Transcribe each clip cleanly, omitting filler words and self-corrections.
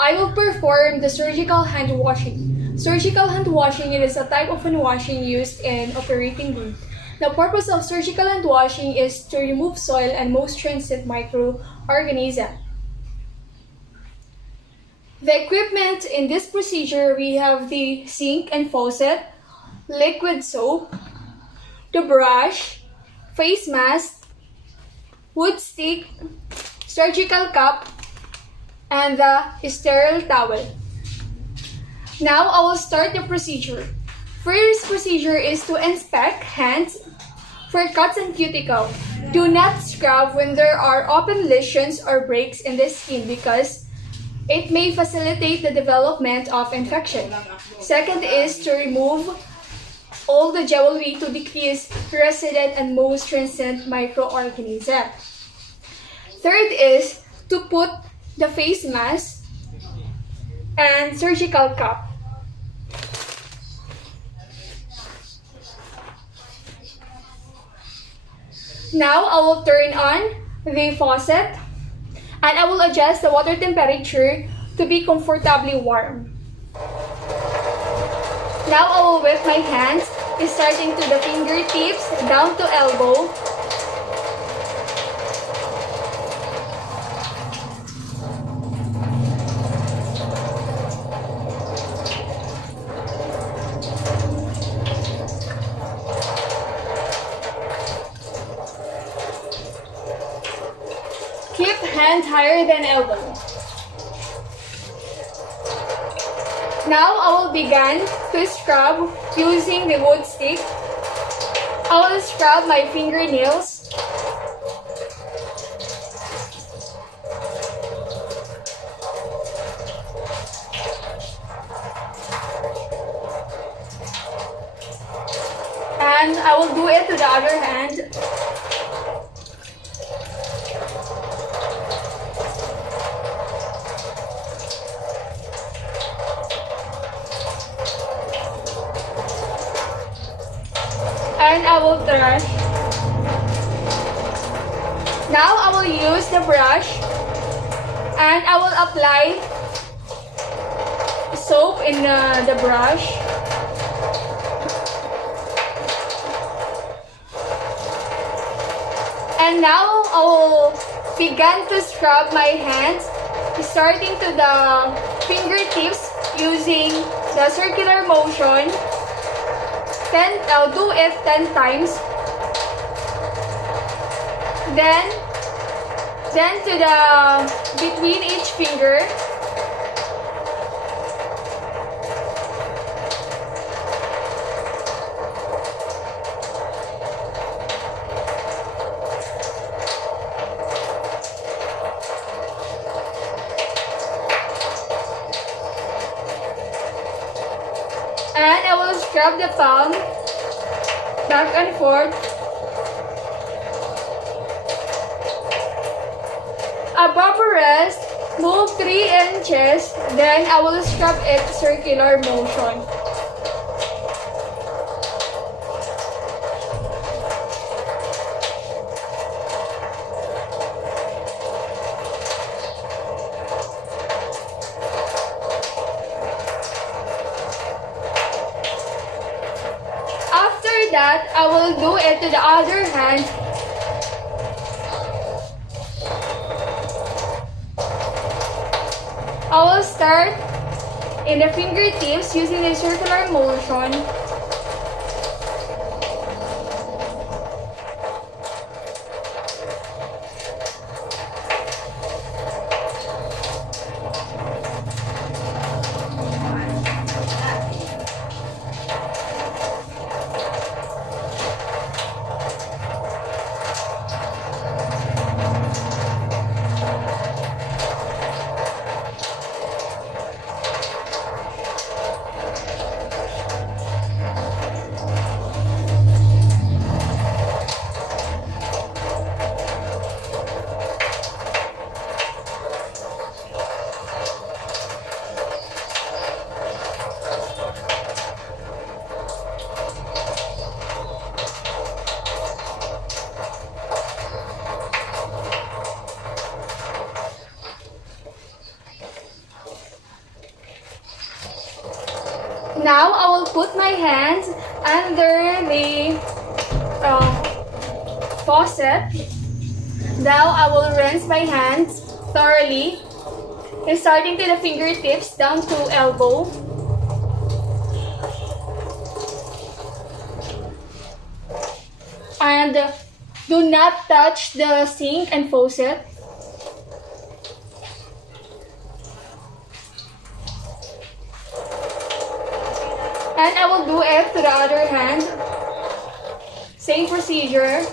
I will perform the surgical hand washing. Surgical hand washing is a type of hand washing used in operating room. The purpose of surgical hand washing is to remove soil and most transient microorganisms. The equipment in this procedure, we have the sink and faucet, liquid soap, the brush, face mask, wood stick, surgical cap, and the sterile towel. Now I will start the procedure. First procedure is to inspect hands for cuts and cuticle. Do not scrub when there are open lesions or breaks in the skin because it may facilitate the development of infection. Second is to remove all the jewelry to decrease resident and most transient microorganisms. Third is to put the face mask and surgical cap. Now I will turn on the faucet and I will adjust the water temperature to be comfortably warm. Now I will wet my hands starting to the fingertips down to elbow. Keep hand higher than elbow. Now I will begin to scrub using the wood stick. I will scrub my fingernails. And I will do it to the other hand. And I will brush. Now I will use the brush and I will apply soap in the brush. And now I will begin to scrub my hands starting to the fingertips using the circular motion. I'll do it 10 times. Then to the between each finger. And I will scrub the palm back and forth. Above rest, move 3 inches, then I will scrub it circular motion. That I will do it to the other hand. I will start in the fingertips using the circular motion. Now I will put my hands under the faucet. Now I will rinse my hands thoroughly, starting to the fingertips down to elbow. And do not touch the sink and faucet. And I will do it to the other hand. Same procedure.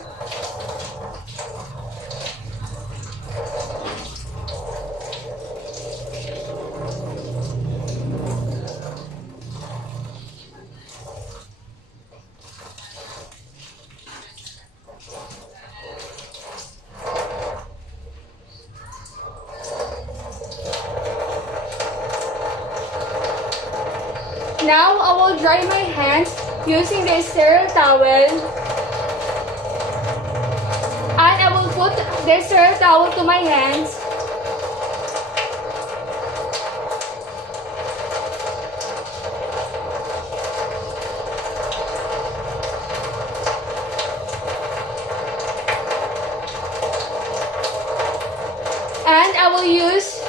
Now I will dry my hands using the sterile towel. And I will put the sterile towel to my hands. And I will use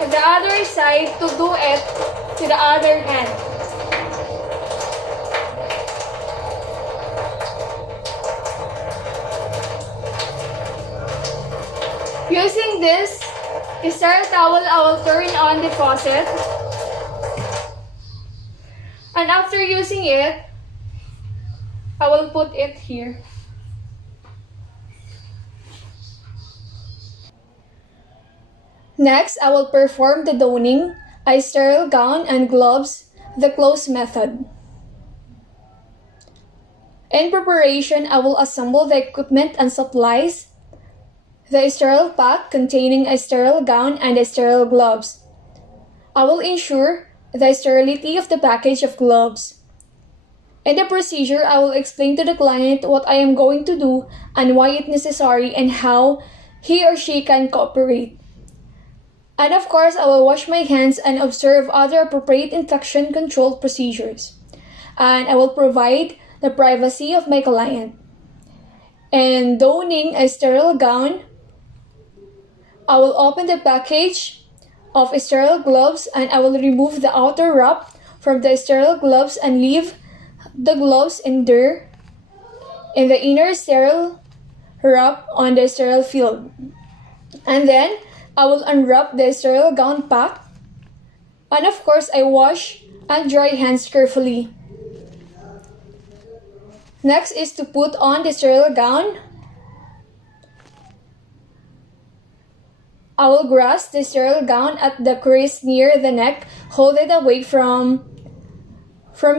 the other side to do it to the other hand. Using this sterile towel, I will turn on the faucet. And after using it, I will put it here. Next, I will perform the donning, a sterile gown and gloves, the close method. In preparation, I will assemble the equipment and supplies. The sterile pack containing a sterile gown and a sterile gloves. I will ensure the sterility of the package of gloves. In the procedure, I will explain to the client what I am going to do and why it's necessary and how he or she can cooperate. And of course, I will wash my hands and observe other appropriate infection control procedures. And I will provide the privacy of my client. In donning a sterile gown, I will open the package of sterile gloves and I will remove the outer wrap from the sterile gloves and leave the gloves in the inner sterile wrap on the sterile field. And then I will unwrap the sterile gown pack. And of course, I wash and dry hands carefully. Next is to put on the sterile gown. I will grasp the sterile gown at the crease near the neck, hold it away from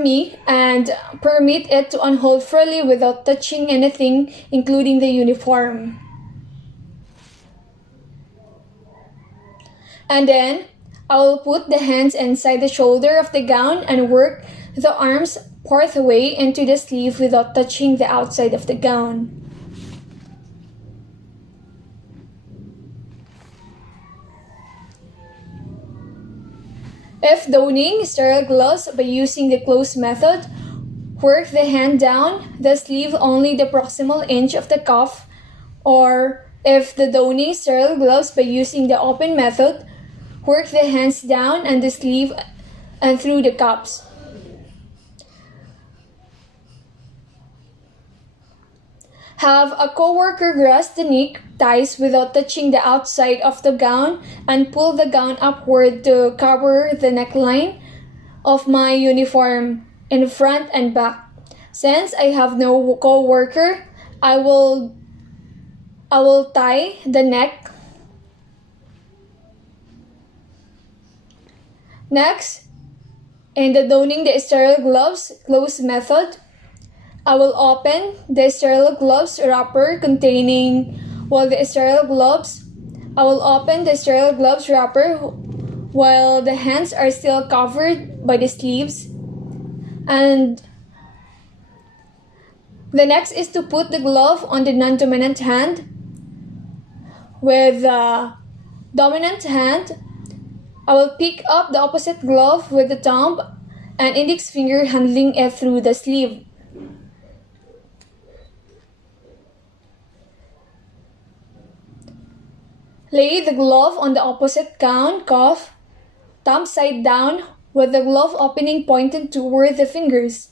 me, and permit it to unhold freely without touching anything, including the uniform. And then, I will put the hands inside the shoulder of the gown and work the arms part way into the sleeve without touching the outside of the gown. If donning sterile gloves by using the close method, work the hand down the sleeve only the proximal inch of the cuff, or if the donning sterile gloves by using the open method, work the hands down and the sleeve and through the cuffs. Have a coworker grasp the neck ties without touching the outside of the gown and pull the gown upward to cover the neckline of my uniform in front and back. Since I have no coworker, I will tie the neck. Next, in the donning the sterile gloves close method, I will open the sterile gloves wrapper containing the sterile gloves. I will open the sterile gloves wrapper while the hands are still covered by the sleeves. And the next is to put the glove on the non-dominant hand. With the dominant hand, I will pick up the opposite glove with the thumb and index finger handling it through the sleeve. Lay the glove on the opposite gown cuff, thumb side down, with the glove opening pointed toward the fingers.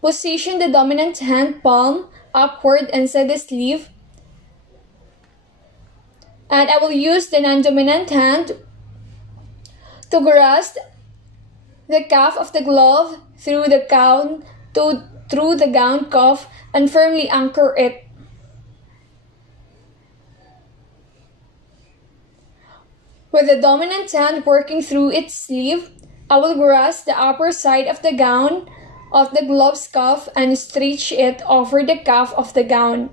Position the dominant hand palm upward inside the sleeve, and I will use the non-dominant hand to grasp the cuff of the glove through the gown cuff and firmly anchor it. With the dominant hand working through its sleeve, I will grasp the upper side of the gown of the glove's cuff and stretch it over the cuff of the gown.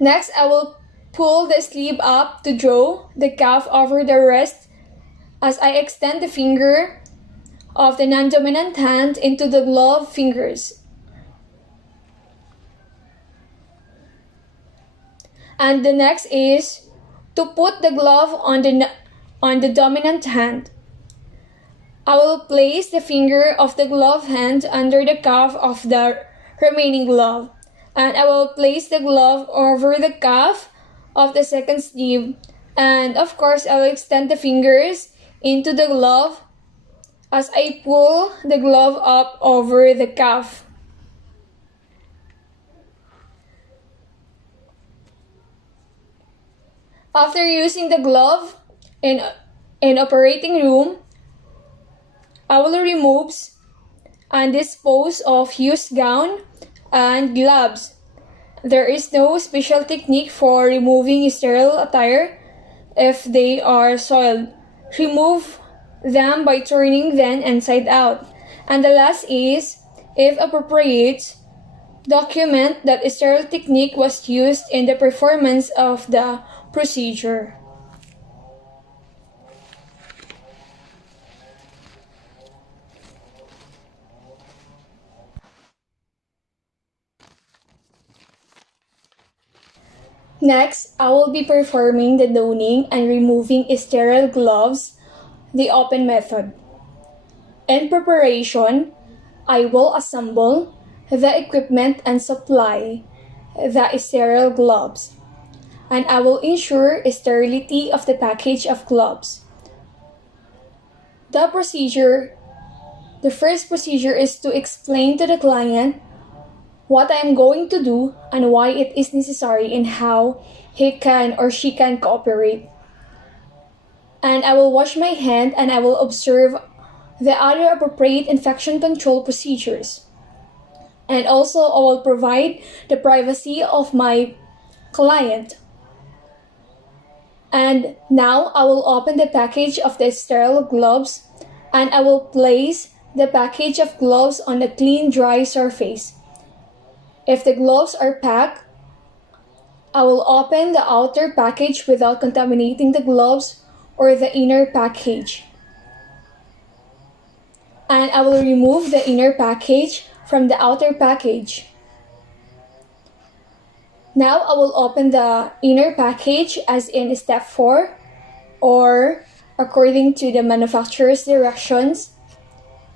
Next, I will pull the sleeve up to draw the cuff over the wrist as I extend the finger of the non-dominant hand into the glove fingers. And the next is to put the glove on the dominant hand. I will place the finger of the glove hand under the cuff of the remaining glove, and I will place the glove over the cuff of the second sleeve, and of course I will extend the fingers into the glove as I pull the glove up over the cuff. After using the glove in operating room, I will remove and dispose of used gown and gloves. There is no special technique for removing sterile attire if they are soiled. Remove them by turning them inside out. And the last is, if appropriate, document that a sterile technique was used in the performance of the procedure. Next, I will be performing the donning and removing sterile gloves, the open method. In preparation, I will assemble the equipment and supply the sterile gloves, and I will ensure sterility of the package of gloves. The first procedure is to explain to the client what I am going to do and why it is necessary and how he can or she can cooperate. And I will wash my hand and I will observe the other appropriate infection control procedures. And also I will provide the privacy of my client. And now I will open the package of the sterile gloves and I will place the package of gloves on a clean, dry surface. If the gloves are packed, I will open the outer package without contaminating the gloves or the inner package. And I will remove the inner package from the outer package. Now I will open the inner package as in step 4 or according to the manufacturer's directions.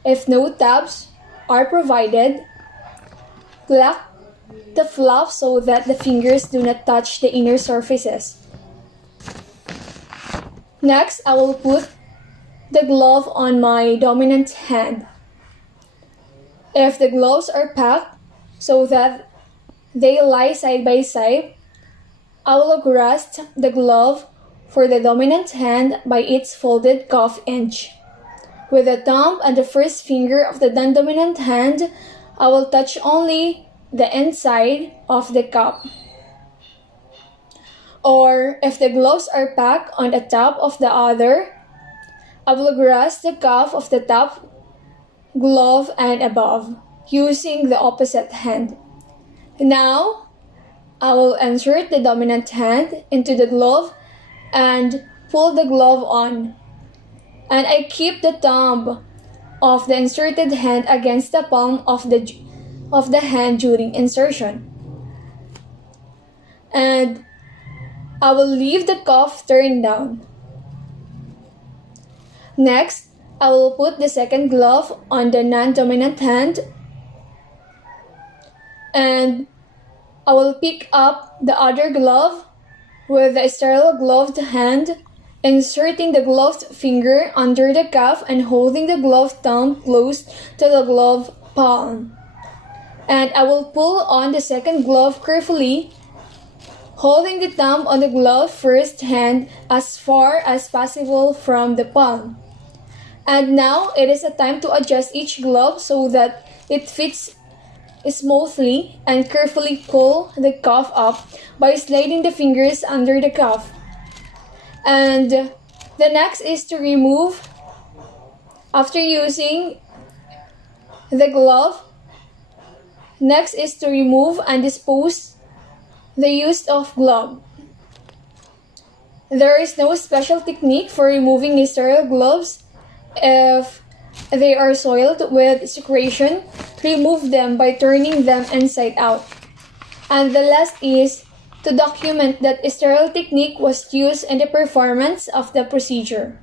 If no tabs are provided, lock the flap so that the fingers do not touch the inner surfaces. Next, I will put the glove on my dominant hand. If the gloves are packed so that they lie side by side, I will grasp the glove for the dominant hand by its folded cuff edge. With the thumb and the first finger of the non-dominant hand, I will touch only the inside of the cup. Or if the gloves are packed on the top of the other, I will grasp the cuff of the top glove and above, using the opposite hand. Now, I will insert the dominant hand into the glove and pull the glove on. And I keep the thumb of the inserted hand against the palm of the hand during insertion. and I will leave the cuff turned down. Next, I will put the second glove on the non-dominant hand, and I will pick up the other glove with the sterile gloved hand, inserting the gloved finger under the cuff and holding the gloved thumb close to the glove palm. And I will pull on the second glove carefully, holding the thumb on the gloved first hand as far as possible from the palm. And now it is a time to adjust each glove so that it fits smoothly, and carefully pull the cuff up by sliding the fingers under the cuff. And the next is to remove, after using the glove, next is to remove and dispose the use of glove. There is no special technique for removing sterile gloves. If they are soiled with secretion, remove them by turning them inside out. And the last is to document that a sterile technique was used in the performance of the procedure.